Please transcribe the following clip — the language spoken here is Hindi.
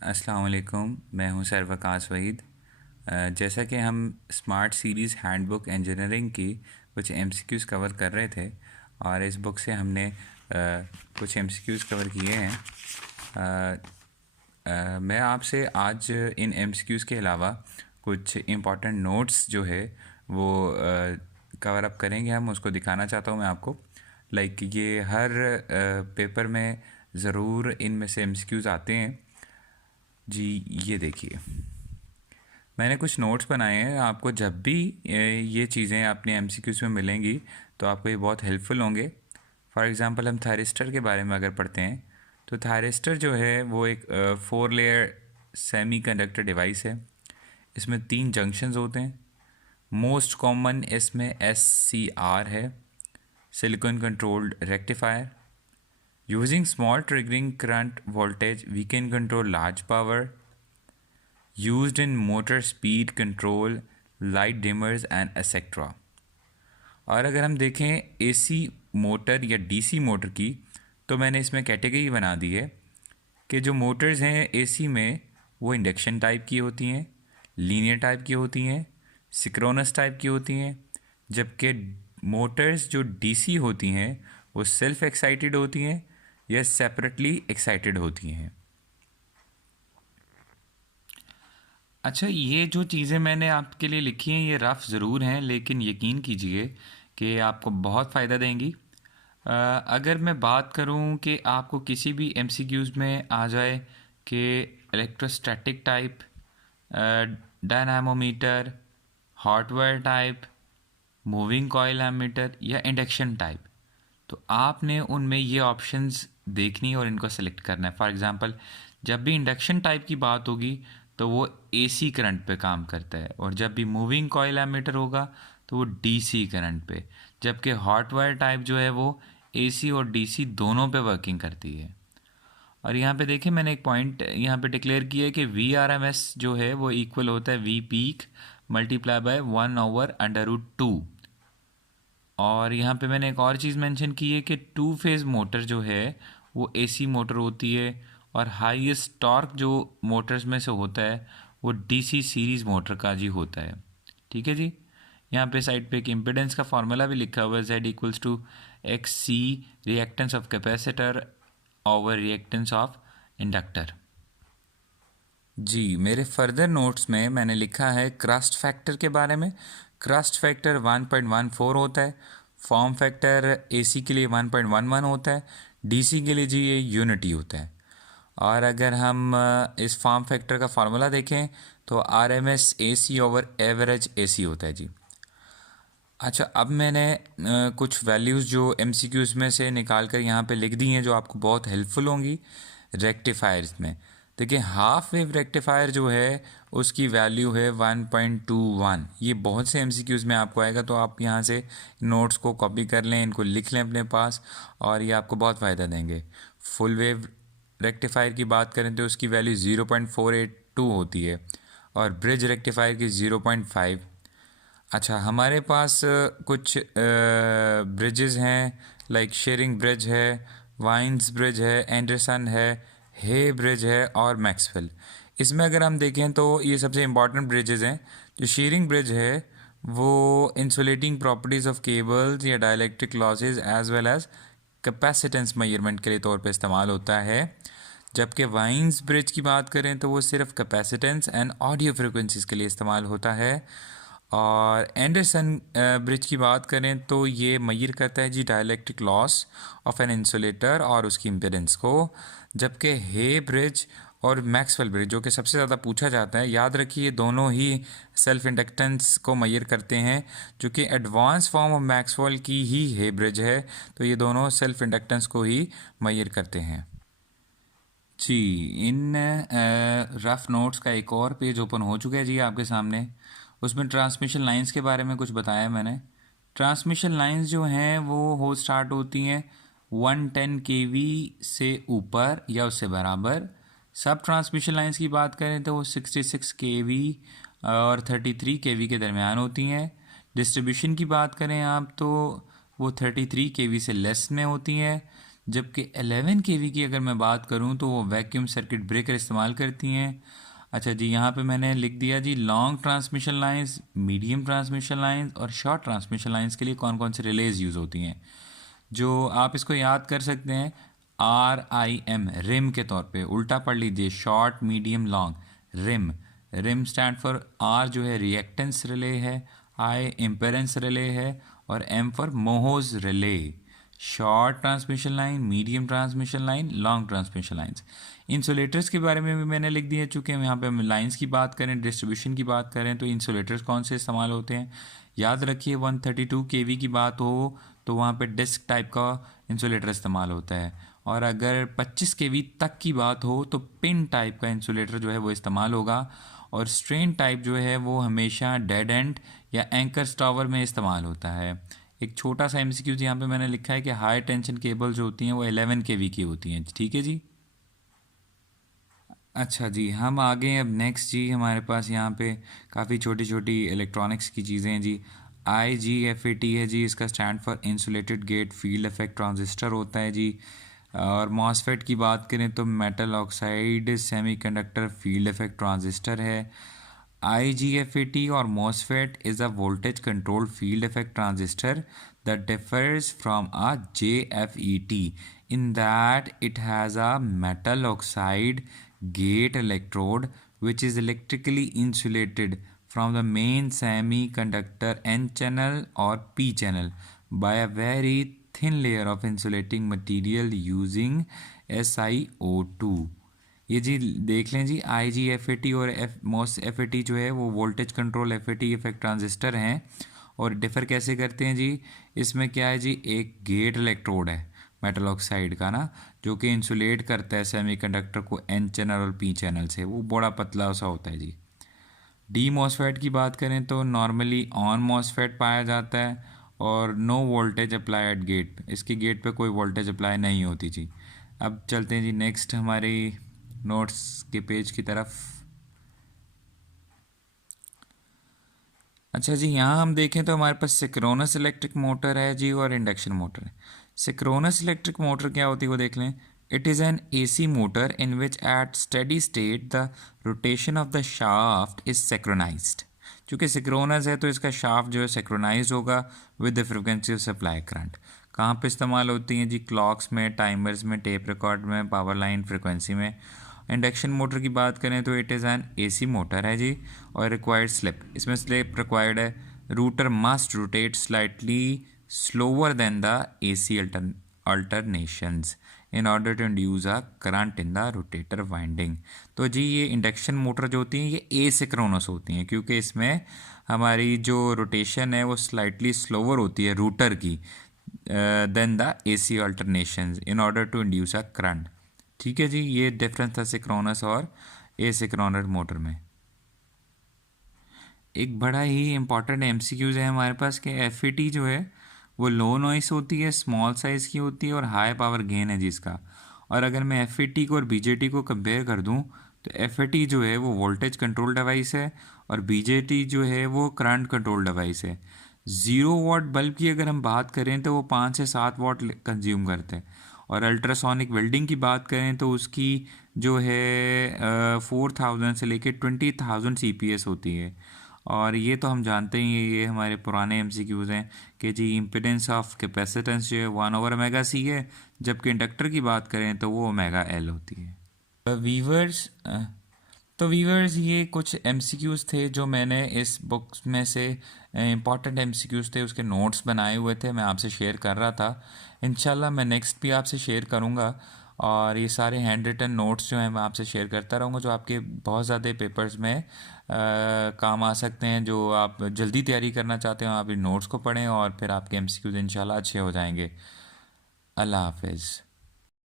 अस्सलाम वालेकुम। मैं हूं सरवकाश वहीद। जैसा कि हम स्मार्ट सीरीज़ हैंडबुक इंजीनियरिंग की कुछ एमसीक्यूज़ कवर कर रहे थे और इस बुक से हमने कुछ एमसीक्यूज़ कवर किए हैं। मैं आपसे आज इन एमसीक्यूज़ के अलावा कुछ इम्पॉर्टेंट नोट्स जो है वो कवर अप करेंगे। हम उसको दिखाना चाहता हूँ मैं आपको। लाइक ये हर पेपर में ज़रूर इनमें से एमसीक्यूज़ आते हैं जी। ये देखिए, मैंने कुछ नोट्स बनाए हैं। आपको जब भी ये चीज़ें अपने एमसीक्यूज़ में मिलेंगी तो आपको ये बहुत हेल्पफुल होंगे। फॉर एग्ज़ाम्पल हम थायरिस्टर के बारे में अगर पढ़ते हैं तो थायरिस्टर जो है वो एक 4 लेयर सेमी कंडक्टर डिवाइस है। इसमें 3 जंक्शंस होते हैं। मोस्ट कॉमन इसमें SCR है, silicon controlled rectifier. Using small triggering current voltage V can control large power. used in motor speed control, light dimmers and etc. और अगर हम देखें AC मोटर या DC मोटर की, तो मैंने इसमें कैटेगरी बना दी है कि जो मोटर्स हैं AC में वो इंडक्शन टाइप की होती हैं, लीनियर टाइप की होती हैं, सिक्रोनस टाइप की होती हैं, जबकि मोटर्स जो DC होती हैं वो सेल्फ एक्साइटेड होती हैं या सेपरेटली एक्साइटेड होती हैं। अच्छा, ये जो चीज़ें मैंने आपके लिए लिखी हैं ये रफ़ ज़रूर हैं, लेकिन यकीन कीजिए कि आपको बहुत फ़ायदा देंगी। अगर मैं बात करूं कि आपको किसी भी एमसीक्यूज़ में आ जाए कि electrostatic type, dynamometer, hot wire type, moving coil ammeter या इंडक्शन टाइप, तो आपने उनमें ये ऑप्शंस देखनी और इनको सेलेक्ट करना है। फॉर एग्ज़ाम्पल, जब भी इंडक्शन टाइप की बात होगी तो वो AC करंट पे काम करता है, और जब भी मूविंग कॉइल एमीटर होगा तो वो DC करंट पे, जबकि हॉट वायर टाइप जो है वो AC और DC दोनों पे वर्किंग करती है। और यहाँ पे देखिए, मैंने एक पॉइंट यहाँ पे डिक्लेयर किया है कि VRMS जो है वो इक्वल होता है V पीक मल्टीप्लाई बाय 1/√2। और यहाँ पे मैंने एक और चीज़ मेंशन की है कि 2 फेज़ मोटर जो है वो AC मोटर होती है, और हाईएस्ट टॉर्क जो मोटर्स में से होता है वो DC सीरीज़ मोटर का जी होता है। ठीक है जी। यहाँ पे साइड पे एक इम्पिडेंस का फार्मूला भी लिखा हुआ है, Z=XC reactance of capacitor over reactance of inductor. जी, मेरे फर्दर नोट्स में मैंने लिखा है क्रस्ट फैक्टर के बारे में। क्रस्ट फैक्टर 1.14 होता है। फॉर्म फैक्टर AC के लिए 1.11 होता है। DC के लिए जी ये यूनिटी होता है। और अगर हम इस फॉर्म फैक्टर का फार्मूला देखें तो RMS AC over average AC होता है जी। अच्छा, अब मैंने कुछ वैल्यूज़ जो MCQs में से निकाल कर यहाँ पे लिख दी हैं जो आपको बहुत हेल्पफुल होंगी रेक्टिफायर्स में। देखिए, हाफ वेव रेक्टिफायर जो है उसकी वैल्यू है 1.21। ये बहुत से MCQs में आपको आएगा, तो आप यहाँ से नोट्स को कॉपी कर लें, इनको लिख लें अपने पास, और ये आपको बहुत फ़ायदा देंगे। फुल वेव रेक्टिफायर की बात करें तो उसकी वैल्यू 0.482 होती है, और ब्रिज रेक्टिफायर की 0.5। अच्छा, हमारे पास कुछ ब्रिजेज़ हैं, लाइक शेरिंग ब्रिज है, वाइन्स ब्रिज है, एंडरसन है, हे ब्रिज है और मैक्सवेल। इसमें अगर हम देखें तो ये सबसे इम्पॉर्टेंट ब्रिजेज़ हैं। जो शेयरिंग ब्रिज है वो इंसुलेटिंग प्रॉपर्टीज़ ऑफ केबल्स या dielectric losses as well as capacitance measurement के लिए तौर पे इस्तेमाल होता है। जबकि वाइन्स ब्रिज की बात करें तो वो सिर्फ कैपेसिटेंस एंड ऑडियो फ्रिक्वेंसीज के लिए इस्तेमाल होता है। और एंडरसन ब्रिज की बात करें तो ये मेजर करता है जी dielectric loss of an insulator और उसकी इम्पीडेंस को। जबकि हे ब्रिज और मैक्सवेल ब्रिज, जो कि सबसे ज़्यादा पूछा जाता है, याद रखिए दोनों ही सेल्फ इंडक्टेंस को मेजर करते हैं, जो कि एडवांस फॉर्म ऑफ मैक्सवेल की ही हे ब्रिज है। तो ये दोनों सेल्फ इंडक्टेंस को ही मेजर करते हैं जी। इन रफ नोट्स का एक और पेज ओपन हो चुका है जी आपके सामने। उसमें ट्रांसमिशन लाइंस के बारे में कुछ बताया मैंने। ट्रांसमिशन लाइंस जो हैं वो स्टार्ट होती हैं 110 kV से ऊपर या उससे बराबर। सब ट्रांसमिशन लाइंस की बात करें तो वो 66 kV और 33 kV के दरमियान होती हैं। डिस्ट्रीब्यूशन की बात करें आप तो वो 33 kV से लेस में होती हैं। जबकि 11 केवी की अगर मैं बात करूं तो वो वैक्यूम सर्किट ब्रेकर इस्तेमाल करती हैं। अच्छा जी, यहाँ पे मैंने लिख दिया जी long transmission lines, medium transmission lines और शॉर्ट ट्रांसमिशन लाइंस के लिए कौन कौन से रिलेज यूज़ होती हैं। जो आप इसको याद कर सकते हैं, RIM, रिम के तौर पे उल्टा पढ़ लीजिए, short medium long rim. Rim stand for R जो है रिएक्टेंस रिले है, I इम्पेरेंस रिले है और M for mho relay. Short transmission line, medium transmission line, long transmission lines. Insulators के बारे में भी मैंने लिख दिया, चूँकि हम यहाँ पे हम लाइंस की बात करें, डिस्ट्रीब्यूशन की बात करें, तो इंसुलेटर्स कौन से इस्तेमाल होते हैं। याद रखिए 132 केवी की बात हो तो वहाँ पे डिस्क टाइप का इंसुलेटर इस्तेमाल होता है, और अगर 25 केवी तक की बात हो तो पिन टाइप का इंसुलेटर जो है वो इस्तेमाल होगा, और स्ट्रेन टाइप जो है वो हमेशा डेड एंड या एंकर टावर में इस्तेमाल होता है। एक छोटा सा MCQ यहाँ पे मैंने लिखा है कि हाई टेंशन केबल जो होती हैं वो 11 केवी की होती हैं। ठीक है जी। अच्छा जी, हम आगे अब नेक्स्ट जी, हमारे पास यहाँ पे काफ़ी छोटी छोटी इलेक्ट्रॉनिक्स की चीज़ें हैं जी। IGFET है जी, इसका stand for insulated gate field effect transistor होता है जी। और मॉसफेट की बात करें तो metal oxide semiconductor field effect transistor है। IGFET or MOSFET is a voltage controlled field effect transistor that differs from a JFET in that it has a metal oxide gate electrode which is electrically insulated from the main semiconductor N channel or P channel by a very thin layer of insulating material using SiO2। ये जी देख लें जी, IGFET और MOSFET जो है वो voltage control FET effect transistor हैं, और डिफ़र कैसे करते हैं जी। इसमें क्या है जी, एक गेट इलेक्ट्रोड है मेटल ऑक्साइड का ना, जो कि इंसुलेट करता है सेमीकंडक्टर को N चैनल और P चैनल से, वो बड़ा पतला सा होता है जी। डी मॉसफेट की बात करें तो नॉर्मली ऑन मॉसफेट पाया जाता है और no voltage apply at gate, इसकी गेट पे कोई वोल्टेज अप्लाई नहीं होती जी। अब चलते हैं जी नेक्स्ट हमारी नोट्स के पेज की तरफ। अच्छा जी, यहाँ हम देखें तो हमारे पास सिंक्रोनस इलेक्ट्रिक मोटर है जी और इंडक्शन मोटर है। सिंक्रोनस इलेक्ट्रिक मोटर क्या होती है वो देख लें। It is an AC motor in which at steady state the rotation of the shaft is synchronized. चूँकि सिंक्रोनस है तो इसका शाफ्ट जो है सिंक्रोनाइज होगा with the frequency of supply current. कहाँ पे इस्तेमाल होती हैं जी, क्लॉक्स में, टाइमर्स में, टेप रिकॉर्ड में, पावर लाइन फ्रिक्वेंसी में। इंडक्शन मोटर की बात करें तो it is an AC motor है जी, और रिक्वायर्ड स्लिप, इसमें स्लिप रिक्वायर्ड है। Rotor must rotate slightly slower than the AC alternations in order to induce a current in the rotator winding. तो जी ये इंडक्शन मोटर जो होती हैं ये एसिंक्रोनस होती हैं, क्योंकि इसमें हमारी जो रोटेशन है वो स्लाइटली स्लोअर होती है रूटर की than the AC alternations in order to induce a current. ठीक है जी, ये डिफरेंस था सिंक्रोनस और एसिंक्रोनस मोटर में। एक बड़ा ही इंपॉर्टेंट MCQs है हमारे पास कि FET जो है वो लो नॉइस होती है, स्मॉल साइज़ की होती है और हाई पावर गेन है जिसका। और अगर मैं FET को और BJT को कंपेयर कर दूं तो FET जो है वो वोल्टेज कंट्रोल डिवाइस है और BJT जो है वो करंट कंट्रोल डिवाइस है। 0 वाट बल्ब की अगर हम बात करें तो वो 5 से 7 वाट कंज्यूम करते हैं, और अल्ट्रासोनिक वेल्डिंग की बात करें तो उसकी जो है 4000 से लेके 20,000 CPS होती है। और ये तो हम जानते ही हैं, ये हमारे पुराने MCQs हैं कि जी इम्पिडेंस ऑफ कैपेसिटेंस जो है 1/ωc है, जबकि इंडक्टर की बात करें तो वो ωL होती है। वीवर्स तो वीवर्स ये कुछ MCQs थे जो मैंने इस बुक्स में से इम्पॉर्टेंट MCQs थे, उसके नोट्स बनाए हुए थे, मैं आपसे शेयर कर रहा था। इंशाल्लाह मैं नेक्स्ट भी आपसे शेयर करूँगा, और ये सारे हैंड रिटन नोट्स जो हैं मैं आपसे शेयर करता रहूँगा, जो आपके बहुत ज़्यादा पेपर्स में काम आ सकते हैं। जो आप जल्दी तैयारी करना चाहते हो आप इन नोट्स को पढ़ें और फिर आपके MCQs इंशाल्लाह अच्छे हो जाएंगे। अल्लाह हाफिज़।